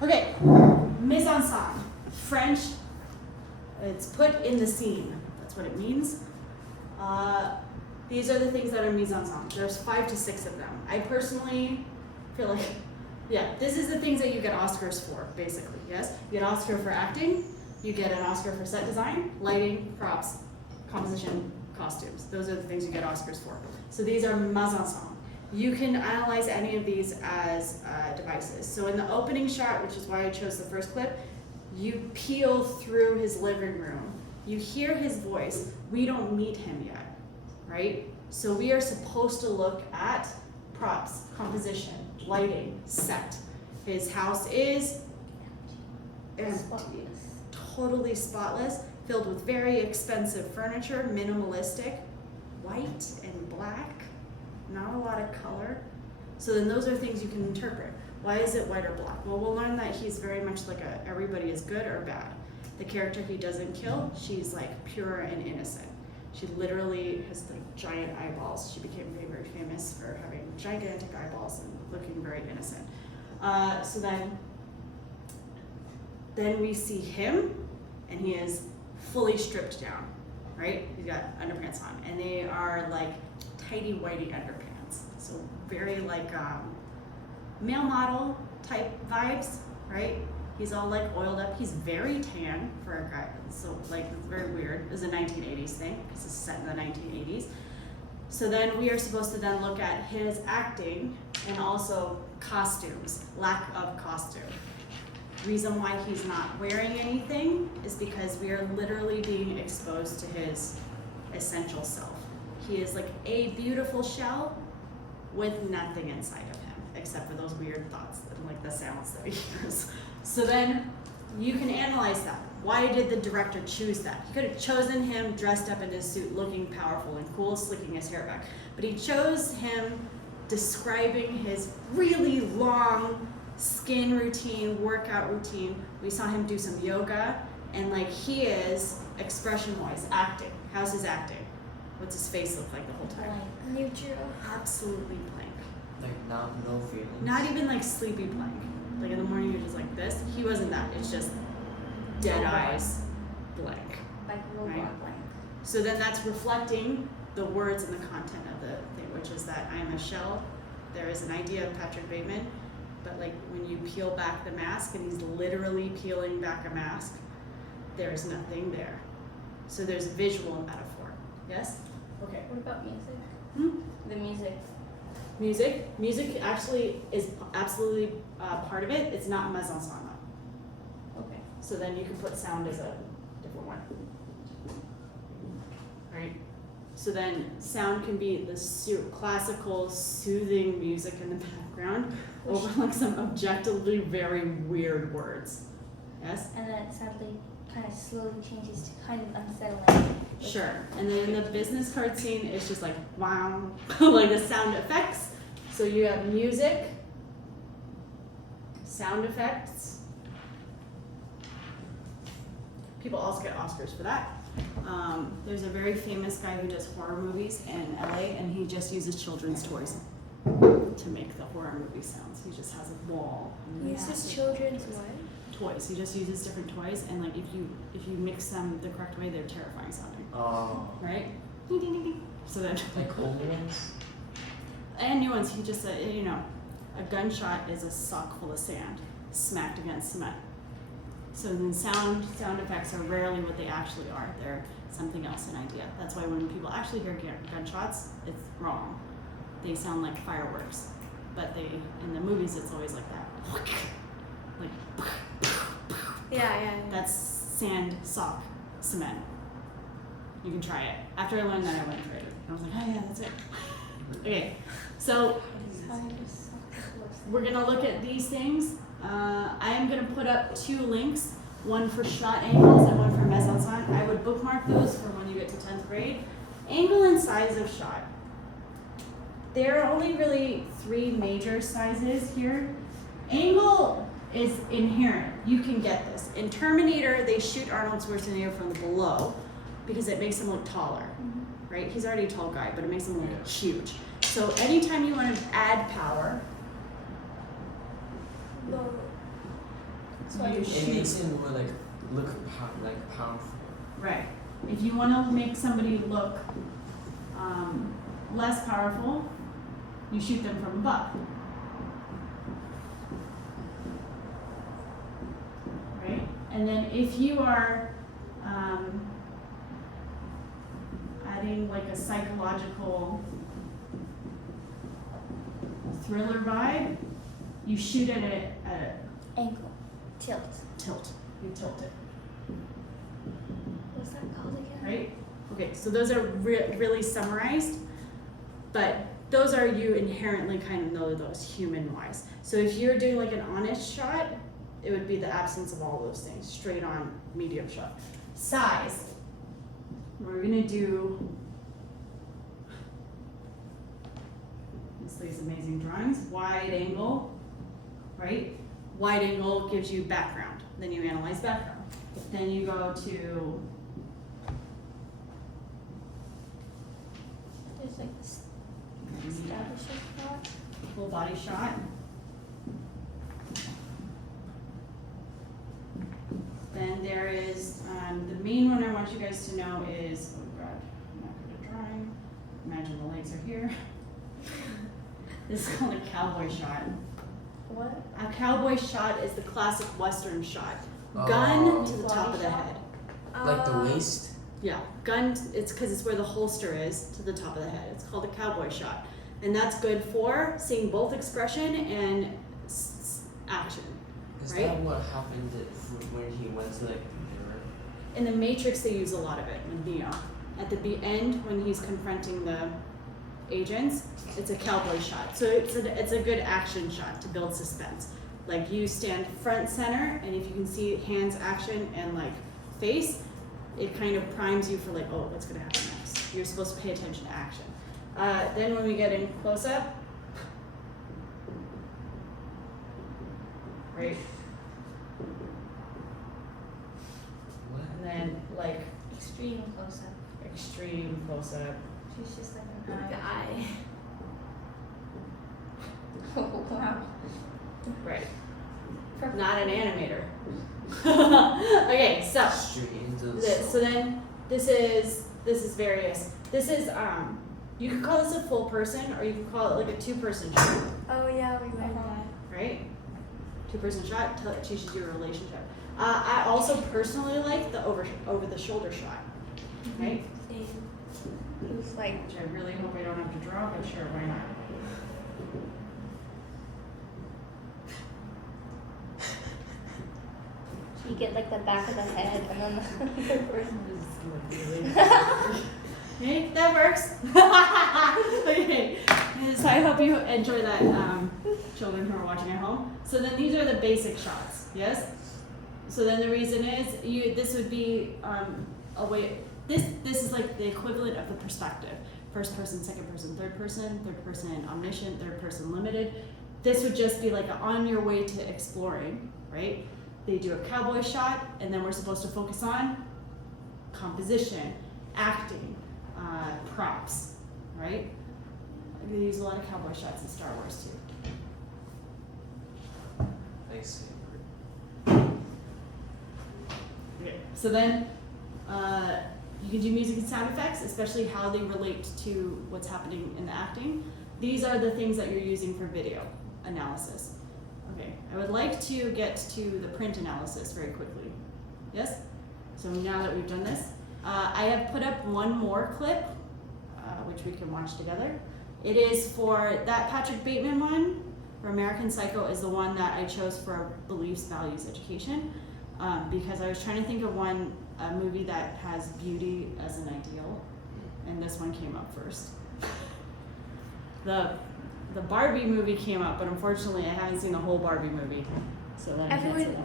Okay, mise en scène. French, it's put in the scene. That's what it means. These are the things that are mise en scène. There's 5 to 6 of them. I personally feel like, yeah, this is the things that you get Oscars for, basically, yes? You get an Oscar for acting, you get an Oscar for set design, lighting, props, composition, costumes. Those are the things you get Oscars for. So these are mise en scène. You can analyze any of these as devices. So in the opening shot, which is why I chose the first clip, you peel through his living room. You hear his voice. We don't meet him yet, right? So we are supposed to look at props, composition, lighting, set. His house is empty, totally spotless, filled with very expensive furniture, minimalistic, white and black. Not a lot of color. So then those are things you can interpret. Why is it white or black? Well, we'll learn that he's very much like everybody is good or bad. The character he doesn't kill, she's like pure and innocent. She literally has like giant eyeballs. She became very, very famous for having gigantic eyeballs and looking very innocent. So then we see him, and he is fully stripped down, right? He's got underpants on, and they are like tidy whitey underpants. So very like male model type vibes, right? He's all like oiled up. He's very tan for a guy. So like it's very weird. It's a 1980s thing because it's set in the 1980s. So then we are supposed to then look at his acting and also costumes, lack of costume. Reason why he's not wearing anything is because we are literally being exposed to his essential self. He is like a beautiful shell with nothing inside of him except for those weird thoughts and like the sounds that he hears. So then you can analyze that. Why did the director choose that? He could have chosen him dressed up in his suit, looking powerful and cool, slicking his hair back. But he chose him describing his really long skin routine, workout routine. We saw him do some yoga, and like he is expression-wise acting. How's his acting? What's his face look like the whole time? Blank. Neutral. Absolutely blank. Like no feelings. Not even like sleepy blank. Like in the morning you're just like this. He wasn't that. It's just dead eyes, blank. Like robot Right. blank. So then that's reflecting the words and the content of the thing, which is that I am a shell. There is an idea of Patrick Bateman, but like when you peel back the mask, and he's literally peeling back a mask, there is nothing there. So there's a visual metaphor. Yes? Okay. What about music? Hmm? The music. Music actually is absolutely part of it. It's not mise en scène though. Okay. So then you can put sound as a different one. Right? So then sound can be the classical soothing music in the background over like some objectively very weird words. Yes? And then it sadly kind of slowly changes to kind of unsettling. Sure. And then in the business card scene, it's just like wow, like the sound effects. So you have music, sound effects. People also get Oscars for that. There's a very famous guy who does horror movies in LA, and he just uses children's toys to make the horror movie sounds. He just has a wall. He uses children's what? Toys. He just uses different toys, and like if you mix them the correct way, they're terrifying sounding. Oh. Right? Ding, ding, ding, ding. So then. Like old ones? And new ones. He just said, a gunshot is a sock full of sand smacked against cement. So then sound effects are rarely what they actually are. They're something else, an idea. That's why when people actually hear gunshots, it's wrong. They sound like fireworks, but in the movies it's always like that. Like Yeah. that's sand, sock, cement. You can try it. After I learned that, I went and tried it. I was like, oh yeah, that's it. Okay, so we're gonna look at these things. I am gonna put up 2 links, one for shot angles and one for mise en scène. I would bookmark those for when you get to 10th grade. Angle and size of shot. There are only really 3 major sizes here. Angle is inherent. You can get this. In Terminator, they shoot Arnold Schwarzenegger from below because it makes him look taller, right? He's already a tall guy, but it makes him look huge. So anytime you want to add power, So you I It shoot. makes it more like look powerful. Right. If you want to make somebody look less powerful, you shoot them from above. Right? And then if you are adding like a psychological thriller vibe, you shoot at a Ankle. Tilt. tilt. You tilt it. What's that called again? Right? Okay, so those are really summarized, but those are you inherently kind of know those human-wise. So if you're doing like an honest shot, it would be the absence of all those things, straight on medium shot. Size, we're gonna do these amazing drawings, wide angle, right? Wide angle gives you background, then you analyze background. Then you go to There's like this establishing shot. full body shot. Then there is, the main one I want you guys to know is, oh god, I'm not good at drawing. Imagine the legs are here. This is called a cowboy shot. What? A cowboy shot is the classic Western shot. Gun Oh. to the top of the head. Like the waist. Yeah, gun, it's because it's where the holster is to the top of the head. It's called a cowboy shot. And that's good for seeing both expression and action. Is Right? that what happened when he went to like the mirror? In the Matrix, they use a lot of it with Neo. At the end, when he's confronting the agents, it's a cowboy shot. So it's a good action shot to build suspense. Like you stand front center, and if you can see hands, action, and like face, it kind of primes you for like, oh, what's gonna happen next? You're supposed to pay attention to action. Then when we get in close up, right? What? And then like Extreme close up. extreme close up. She's just like a good guy. Oh wow. Right. Perfect. Not an animator. Okay, so Straight into the this, so then this is various. This is you could call this a full person, or you could call it like a two-person shot, Oh yeah, we read that. right? Two-person shot teaches you a relationship. I also personally like the over the shoulder shot, right? Same. It was like Which I really hope I don't have to draw, but sure, why not? you get like the back of the head and then the other person. Okay, that works. Okay, so I hope you enjoy that, children who are watching at home. So then these are the basic shots, yes? So then the reason is, this would be a way, this is like the equivalent of the perspective. First person, second person, third person omniscient, third person limited. This would just be like on your way to exploring, right? They do a cowboy shot, and then we're supposed to focus on composition, acting, props, right? They use a lot of cowboy shots in Star Wars too. Thanks. Okay. So then you can do music and sound effects, especially how they relate to what's happening in the acting. These are the things that you're using for video analysis. Okay, I would like to get to the print analysis very quickly. Yes? So now that we've done this, I have put up one more clip, which we can watch together. It is for that Patrick Bateman one, for American Psycho, is the one that I chose for beliefs, values, education, because I was trying to think of a movie that has beauty as an ideal, and this one came up first. The Barbie movie came up, but unfortunately I haven't seen the whole Barbie movie, so then I can't say Everyone- that.